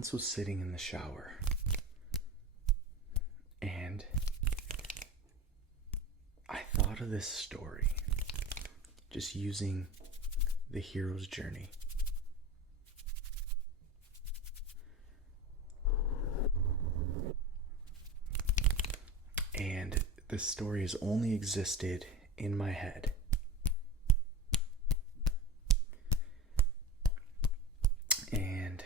once was sitting in the shower, and I thought of this story just using the hero's journey. And this story has only existed in my head. And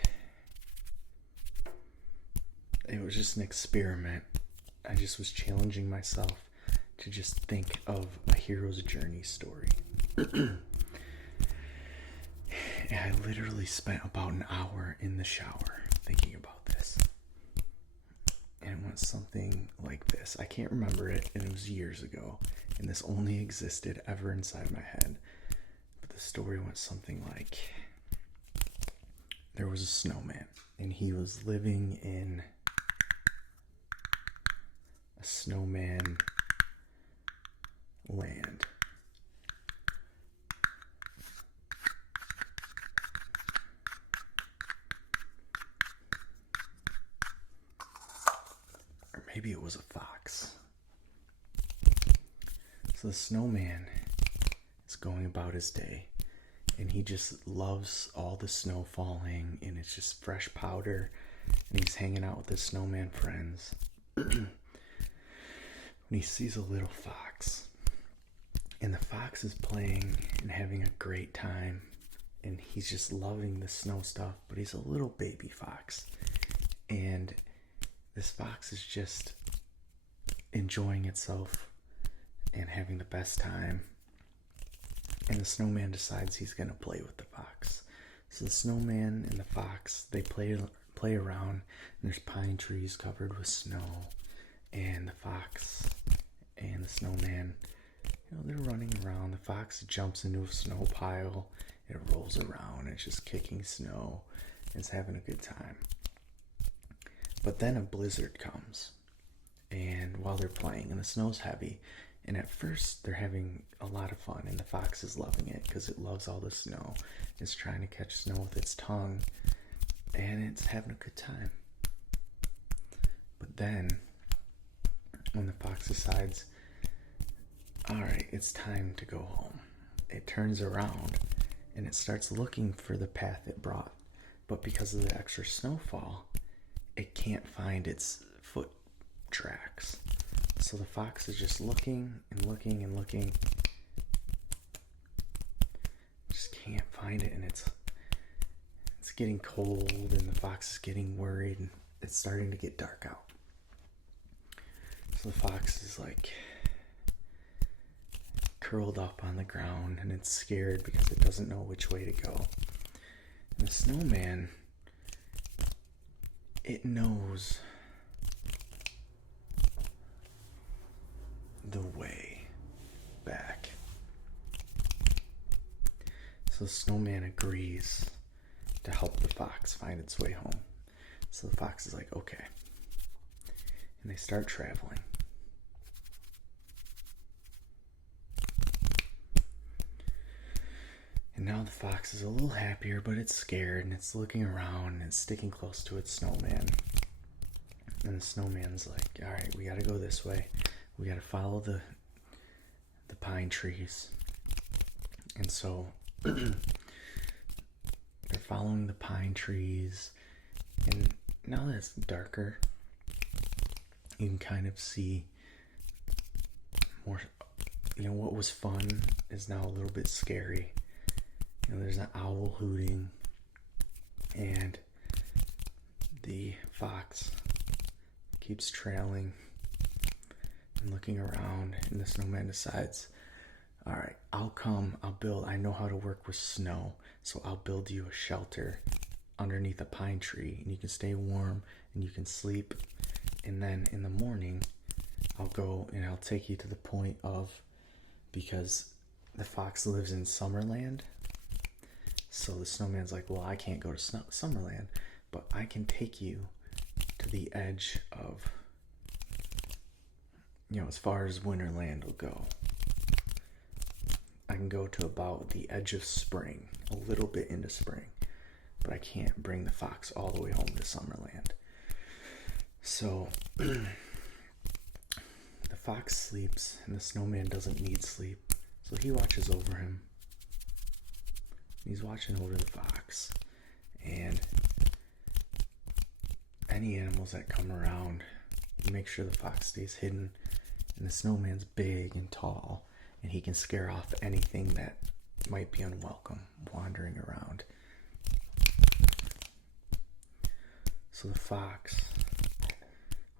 it was just an experiment. I just was challenging myself to just think of a hero's journey story. And I literally spent about an hour in the shower thinking about this. And it went something like this. I can't remember it, and it was years ago, and this only existed ever inside my head. But the story went something like, there was a snowman, and he was living in a snowman land. Or maybe it was a fox. So the snowman is going about his day, and he just loves all the snow falling, and it's just fresh powder, and he's hanging out with his snowman friends. When he sees a little fox, and the fox is playing and having a great time, and he's just loving the snow stuff, but he's a little baby fox, and this fox is just enjoying itself and having the best time. And the snowman decides he's going to play with the fox. So the snowman and the fox, they play around, and there's pine trees covered with snow, and the fox and the snowman, they're running around. The fox jumps into a snow pile, it rolls around, it's just kicking snow, it's having a good time. But then a blizzard comes, and while they're playing, and the snow's heavy, and at first they're having a lot of fun, and the fox is loving it because it loves all the snow. It's trying to catch snow with its tongue, and it's having a good time. But then, when the fox decides, alright, it's time to go home, it turns around, and it starts looking for the path it brought. But because of the extra snowfall, it can't find its foot tracks. So the fox is just looking and looking and looking. Just can't find it, and it's getting cold, and the fox is getting worried, and it's starting to get dark out. So the fox is like curled up on the ground, and it's scared because it doesn't know which way to go. And the snowman, it knows the way back. So the snowman agrees to help the fox find its way home. So the fox is like, okay. And they start traveling. And now the fox is a little happier, but it's scared, and it's looking around, and it's sticking close to its snowman. And the snowman's like, alright, we gotta go this way. We gotta follow the pine trees. And so they're following the pine trees, and now that it's darker, you can kind of see more, what was fun is now a little bit scary. There's an owl hooting, and the fox keeps trailing and looking around, and the snowman decides, alright, I know how to work with snow, so I'll build you a shelter underneath a pine tree, and you can stay warm, and you can sleep, and then in the morning, I'll go and I'll take you to the point of, because the fox lives in Summerland. So the snowman's like, well, I can't go to Summerland, but I can take you to the edge of, as far as Winterland will go. I can go to about the edge of spring, a little bit into spring. but I can't bring the fox all the way home to Summerland. So the fox sleeps, and the snowman doesn't need sleep, so he watches over him. He's watching over the fox, and any animals that come around, he makes sure the fox stays hidden. And the snowman's big and tall, and he can scare off anything that might be unwelcome wandering around. So the fox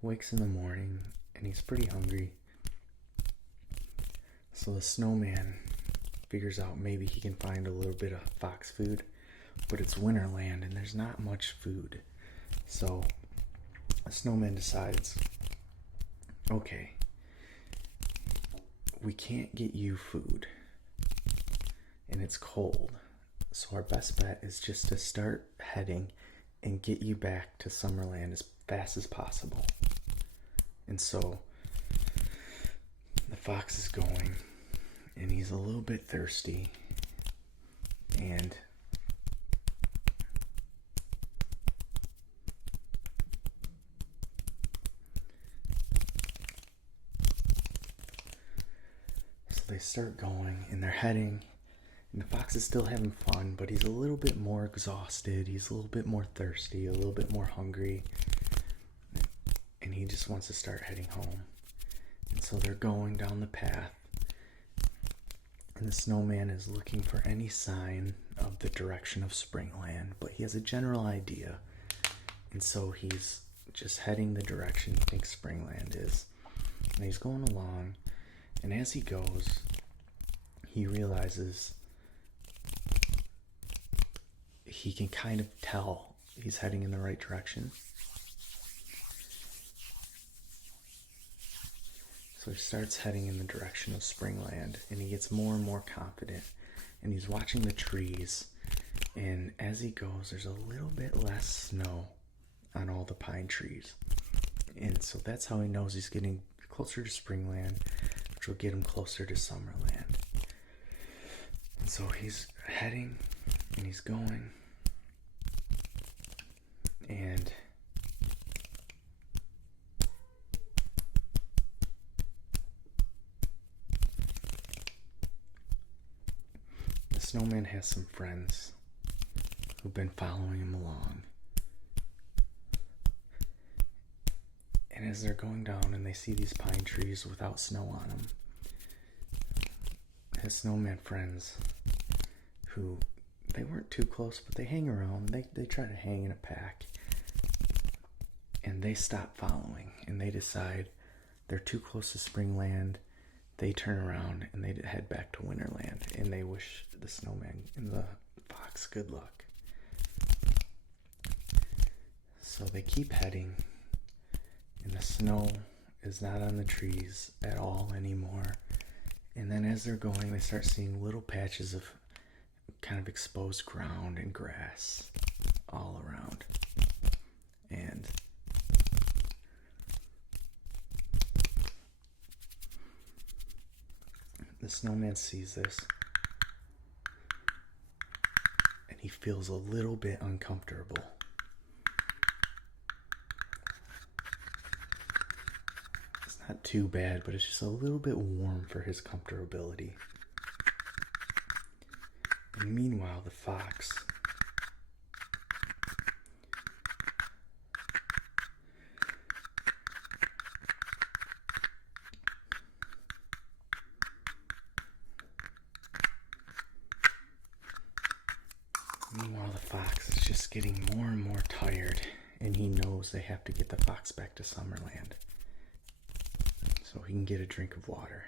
wakes in the morning, and he's pretty hungry. So the snowman figures out maybe he can find a little bit of fox food, but it's Winterland and there's not much food. So the snowman decides, okay, we can't get you food and it's cold, so our best bet is just to start heading and get you back to Summerland as fast as possible. And so the fox is going, and he's a little bit thirsty, and so they start going, and they're heading, and the fox is still having fun, but he's a little bit more exhausted, he's a little bit more thirsty, a little bit more hungry, and he just wants to start heading home. And so they're going down the path, and the snowman is looking for any sign of the direction of Springland, but he has a general idea, and so he's just heading the direction he thinks Springland is. And he's going along, and as he goes, he realizes he can kind of tell he's heading in the right direction. So he starts heading in the direction of Springland, and he gets more and more confident, and he's watching the trees, and as he goes, there's a little bit less snow on all the pine trees, and so that's how he knows he's getting closer to Springland, which will get him closer to Summerland. And so he's heading, and he's going, and the snowman has some friends who've been following him along. And as they're going down and they see these pine trees without snow on them, his snowman friends, who they weren't too close, but they hang around, they try to hang in a pack, and they stop following, and they decide they're too close to Springland. They turn around and they head back to Winterland, and they wish the snowman and the fox good luck. So they keep heading, and the snow is not on the trees at all anymore. And then as they're going, they start seeing little patches of kind of exposed ground and grass all around. And the snowman sees this, and he feels a little bit uncomfortable. It's not too bad, but it's just a little bit warm for his comfortability. And meanwhile, the fox is just getting more and more tired, and he knows they have to get the fox back to Summerland so he can get a drink of water,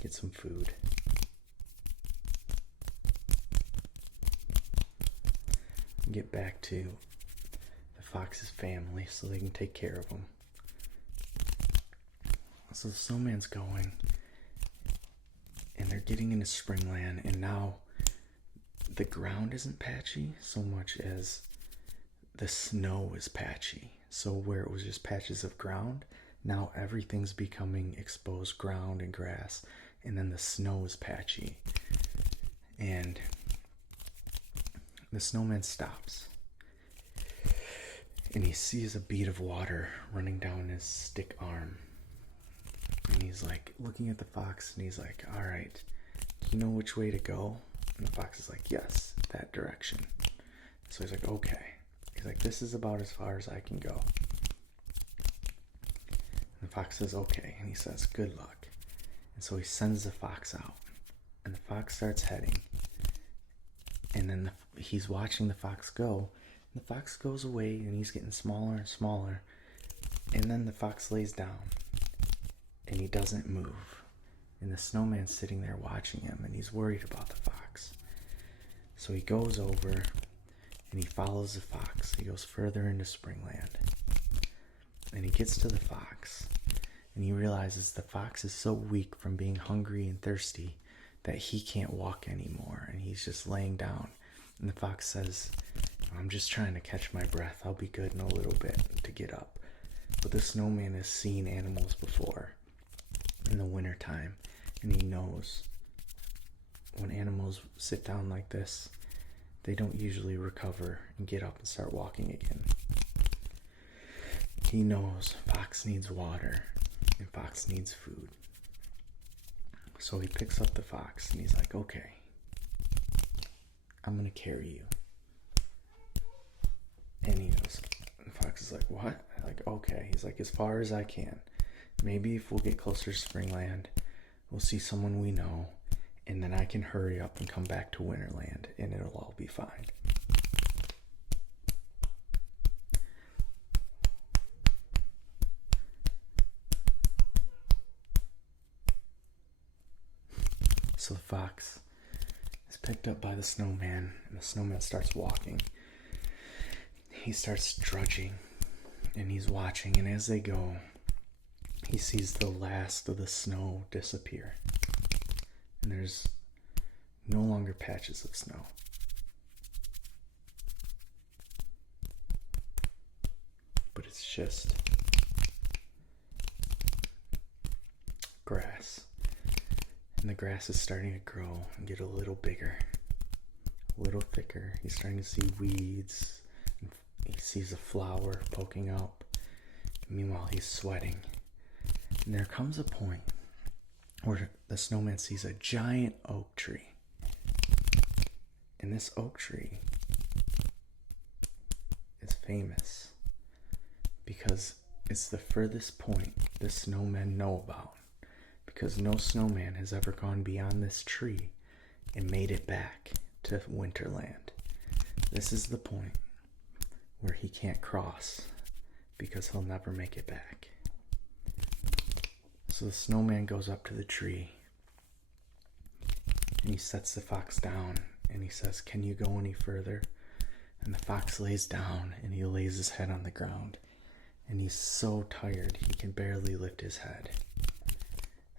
get some food. Get back to the fox's family so they can take care of him. So the snowman's going, and they're getting into Springland, and now the ground isn't patchy so much as the snow is patchy. So where it was just patches of ground, now everything's becoming exposed ground and grass, and then the snow is patchy. And The snowman stops. And he sees a bead of water running down his stick arm. And he's like looking at the fox and he's like, all right, do you know which way to go? And the fox is like, yes, that direction. So he's like, okay. He's like, this is about as far as I can go. And the fox says, okay. And he says, good luck. And so he sends the fox out. And the fox starts heading. And then he's watching the fox go. And the fox goes away and he's getting smaller and smaller. And then the fox lays down. And he doesn't move. And the snowman's sitting there watching him. And he's worried about the fox. So he goes over and he follows the fox. He goes further into Springland. And he gets to the fox. And he realizes the fox is so weak from being hungry and thirsty that he can't walk anymore. And he's just laying down. And the fox says, I'm just trying to catch my breath. I'll be good in a little bit to get up. But the snowman has seen animals before in the wintertime. And he knows when animals sit down like this, they don't usually recover and get up and start walking again. He knows fox needs water and fox needs food. So he picks up the fox and he's like, okay, I'm going to carry you. And he goes, the fox is like, what? Like, okay. He's like, as far as I can. Maybe if we'll get closer to Springland, we'll see someone we know, and then I can hurry up and come back to Winterland, and it'll all be fine. So the fox is picked up by the snowman, and the snowman starts walking. He starts trudging, and he's watching, and as they go, he sees the last of the snow disappear. And there's no longer patches of snow. But it's just grass. And the grass is starting to grow and get a little bigger, a little thicker. He's starting to see weeds. He sees a flower poking up. Meanwhile, he's sweating. And there comes a point where the snowman sees a giant oak tree. And this oak tree is famous because it's the furthest point the snowmen know about. Because no snowman has ever gone beyond this tree and made it back to Winterland. This is the point where he can't cross because he'll never make it back. So the snowman goes up to the tree and he sets the fox down and he says, can you go any further? And the fox lays down and he lays his head on the ground. And he's so tired he can barely lift his head.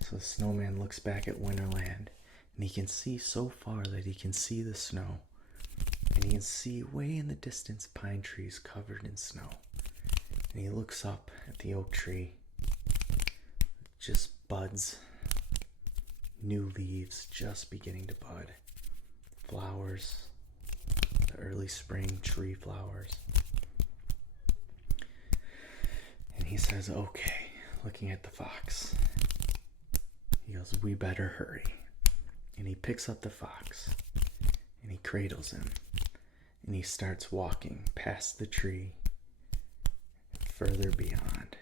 So the snowman looks back at Winterland and he can see so far that he can see the snow. And he can see way in the distance pine trees covered in snow. And he looks up at the oak tree. Just buds. New leaves just beginning to bud. Flowers. The early spring tree flowers. And he says, okay, looking at the fox. He goes, we better hurry. And he picks up the fox and he cradles him and he starts walking past the tree further beyond.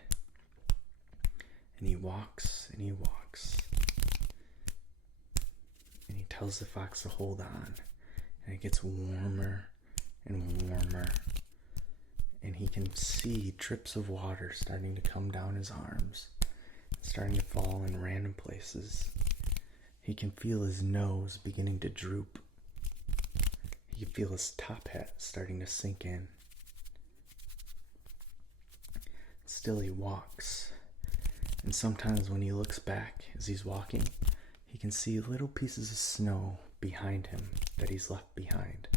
And he walks and he walks and he tells the fox to hold on, and it gets warmer and warmer, and he can see drips of water starting to come down his arms, starting to fall in random places. He can feel his nose beginning to droop. He can feel his top hat starting to sink in. Still he walks. And sometimes when he looks back as he's walking, he can see little pieces of snow behind him that he's left behind.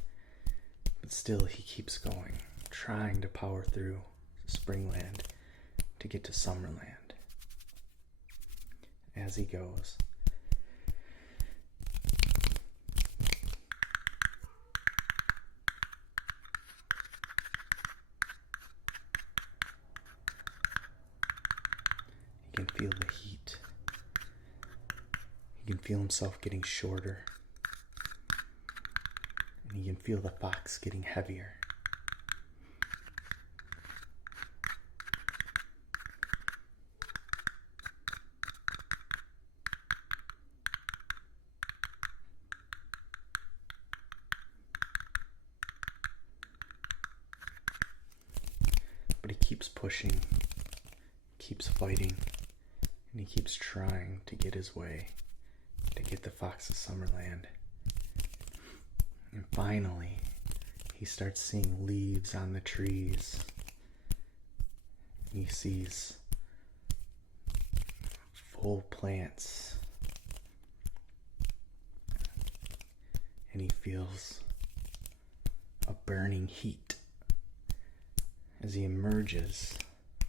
But still he keeps going, trying to power through Springland to get to Summerland. As he goes, feel the heat. He can feel himself getting shorter. And he can feel the fox getting heavier. But he keeps pushing, keeps fighting, and he keeps trying to get his way, to get the fox to Summerland. And finally, he starts seeing leaves on the trees. And he sees full plants. And he feels a burning heat as he emerges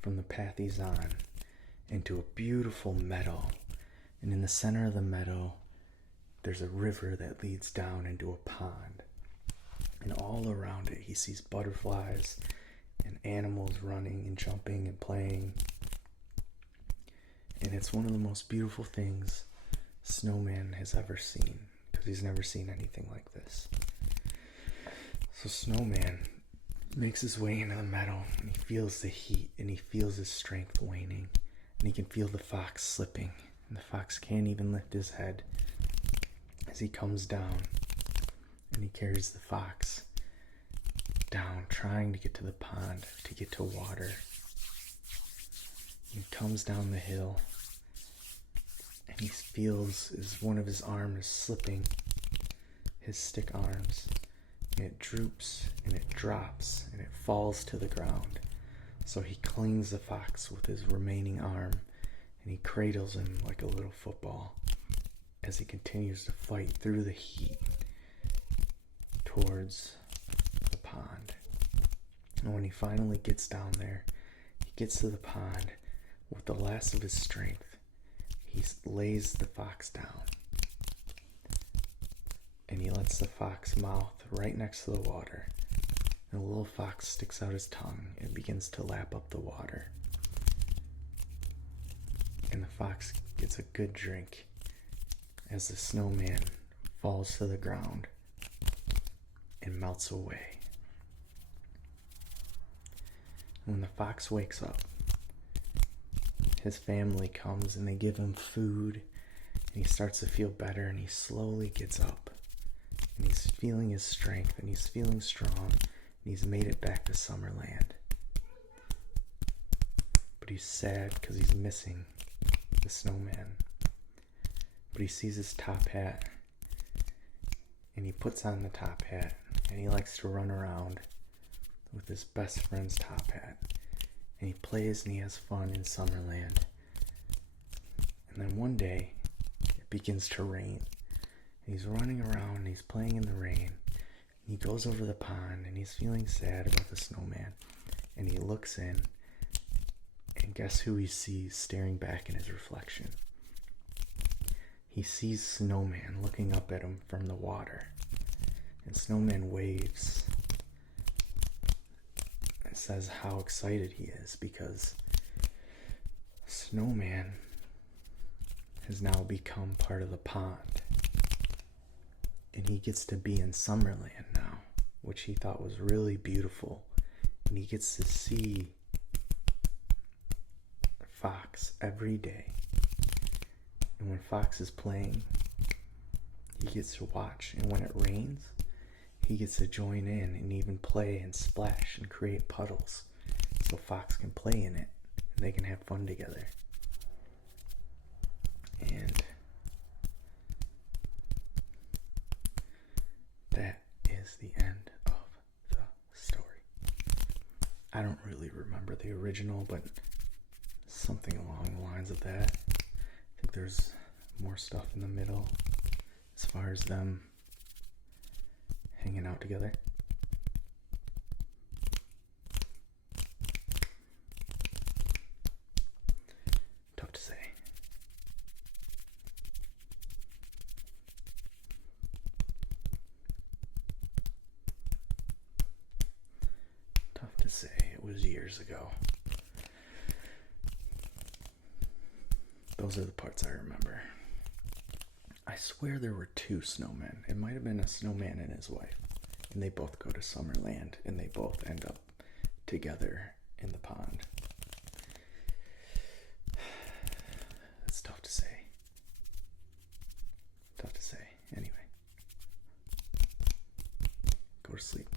from the path he's on into a beautiful meadow. And in the center of the meadow, there's a river that leads down into a pond. And all around it, he sees butterflies and animals running and jumping and playing. And it's one of the most beautiful things Snowman has ever seen, because he's never seen anything like this. So Snowman makes his way into the meadow, and he feels the heat, and he feels his strength waning, and he can feel the fox slipping, and the fox can't even lift his head as he comes down, and he carries the fox down, trying to get to the pond, to get to water. He comes down the hill, and he feels as one of his arms is slipping, his stick arms. And it droops, and it drops, and it falls to the ground. So he clings the fox with his remaining arm, and he cradles him like a little football as he continues to fight through the heat towards the pond. And when he finally gets down there, he gets to the pond with the last of his strength. He lays the fox down. And he lets the fox mouth right next to the water. And the little fox sticks out his tongue and begins to lap up the water. And the fox gets a good drink as the snowman falls to the ground and melts away. And when the fox wakes up, his family comes and they give him food, and he starts to feel better, and he slowly gets up. And he's feeling his strength, and he's feeling strong, and he's made it back to Summerland. But he's sad because he's missing the snowman. But he sees his top hat, and he puts on the top hat, and he likes to run around with his best friend's top hat. And he plays and he has fun in Summerland. And then one day, it begins to rain. He's running around and he's playing in the rain. And he goes over the pond and he's feeling sad about the snowman. And he looks in, and guess who he sees staring back in his reflection? He sees Snowman looking up at him from the water. And Snowman waves and says how excited he is because Snowman has now become part of the pond. And he gets to be in Summerland now, which he thought was really beautiful. And he gets to see Fox every day. And when Fox is playing, he gets to watch. And when it rains, he gets to join in and even play and splash and create puddles so Fox can play in it and they can have fun together. And that is the end of the story. I don't really remember the original, but something along the lines of that. I think there's more stuff in the middle as far as them hanging out together. Tough to say. Tough to say. It was years ago. those are the parts I remember. I swear there were 2 snowmen. It might have been a snowman and his wife. And they both go to Summerland, and they both end up together in the pond. It's tough to say. Tough to say. Anyway. Go to sleep.